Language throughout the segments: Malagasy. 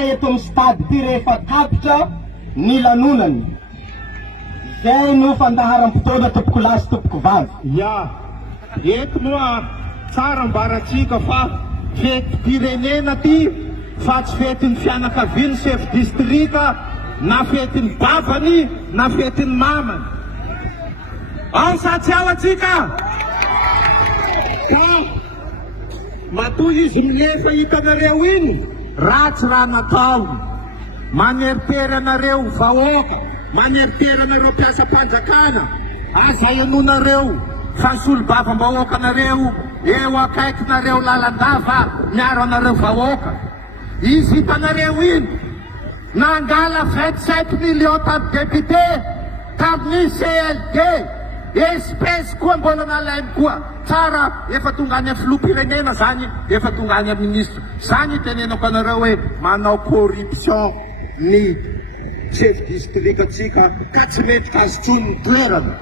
manaraka eto amin'ny stady ty rehefa tapitra ny lanonany. Zay no fandaharam-potoana tompoko lasy tompoko vavy. Ya, eto moa tsara ambaratsika fa fetim-pirenena ty, fa tsy fetin'ny fianakaviany chef distrika, na fetin'ny bavany, na fetin'ny mamany. Ao sa tsy ao atsika? Ka matoy izy milefa hitanareo iny, ratsy raha natao. Maneritery anareo vahoaka, maneritery anareo mpiasam-panjakana, aza ianonareo fa solo-bavam-bahoaka anareo eo akaikinareo lalandava miaro anareo vahoaka. Izy hitanareo iny nangala 27 millions tamin'ny député, tamin'ny CLD, espèce koa mbola nalainy koa. Tsara efa tonga any amin'ny filoham-pirenena zany, efa tonga any amin'ny ministre. Zany tenenako anareo hoe manao corruption ny chef district atsika ka tsy mety kazotrony ny toerana.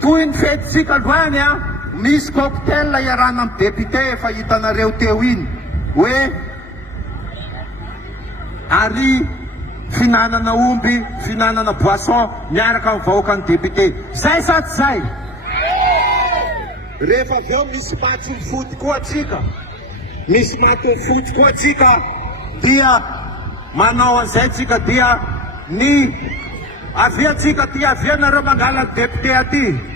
Toy ny fetintsika loany misy cocktail iarana amin'ny député efa hitanareo teo iny hoe ary finanana omby, finanana boisson miaraka amin'ny vahoaka ny député. Zay sa tsy zay? Rehefa avy eo misy match ny foot koa atsika, misy match ny foot koa atsika, dia manao an'izay tsika dia ny aviatsika ty avianareo mangala député aty.